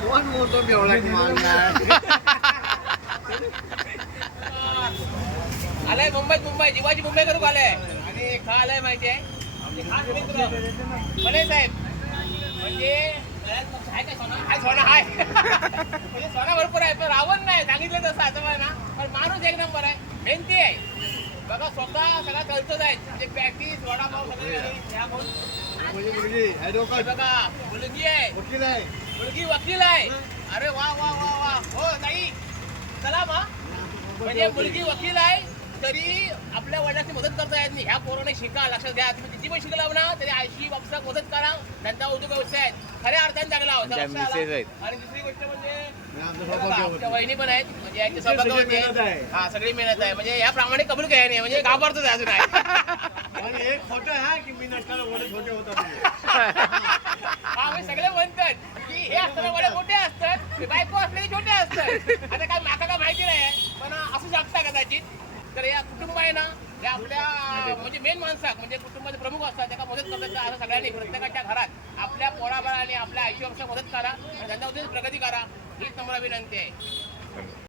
कोण मोठं बेवळा आलाय मुंबईत मुंबई. जीवाची मुंबई करू आलाय? आणि खा आलाय माहिती आहे? आमचे खास मित्र. म्हणे साहेब. म्हणजे गळ्यात काय सोना? हाय सोना हाय म्हणजे सोना भरपूर आहे पण रावण नाही सांगितलं तसं आता बघा ना. पण माणूस एक नंबर आहे. मेहनती आहे. बघा स्वतः सगळा कल्चर आहे. म्हणजे पॅटीस वडापाव सगळे मुलगी आहे. वकील आहे. मुलगी वकील आहे. अरे वा वा वा वा. हो ताई. चला मा म्हणजे मुलगी वकील आहे तरी आपल्या वडिलांची मदत करता येत नाही. ह्या पोराने शिका लक्षात घ्या. तुम्ही किती पण शिकला ना तरी आयशी बापसा मदत करा. धंदा उद्योग व्यवसाय. आहेत. खऱ्या अर्थाने जगला होता. आणि दुसरी गोष्ट म्हणजे हे आमच्या. वहिनी पण आहेत. म्हणजे यांचे सगळी होते मेहनत आहे. हा सगळी मेहनत आहे. म्हणजे याप्रमाणे कबूल काय नाही म्हणजे घाबरतोच आहे अजून. आहे आणि एक खोटं मी नसताना वडे छोटे हा सगळे म्हणतात की हे असताना वडे मोठे असतात बायको असले छोटे असतात. आता काय माका काय माहिती नाही पण असू शकता कदाचित. तर या कुटुंब आहे ना या आपल्या म्हणजे मेन माणसाक म्हणजे कुटुंबाचे प्रमुख असतात त्याला मदत करतात असं सगळ्यांनी प्रत्येकाच्या घरात आपल्या पोराबाळाने आपल्या आयुष्यापेक्षा मदत करा आणि त्यांच्या प्रगती करा हीच तुम्हाला विनंती आहे.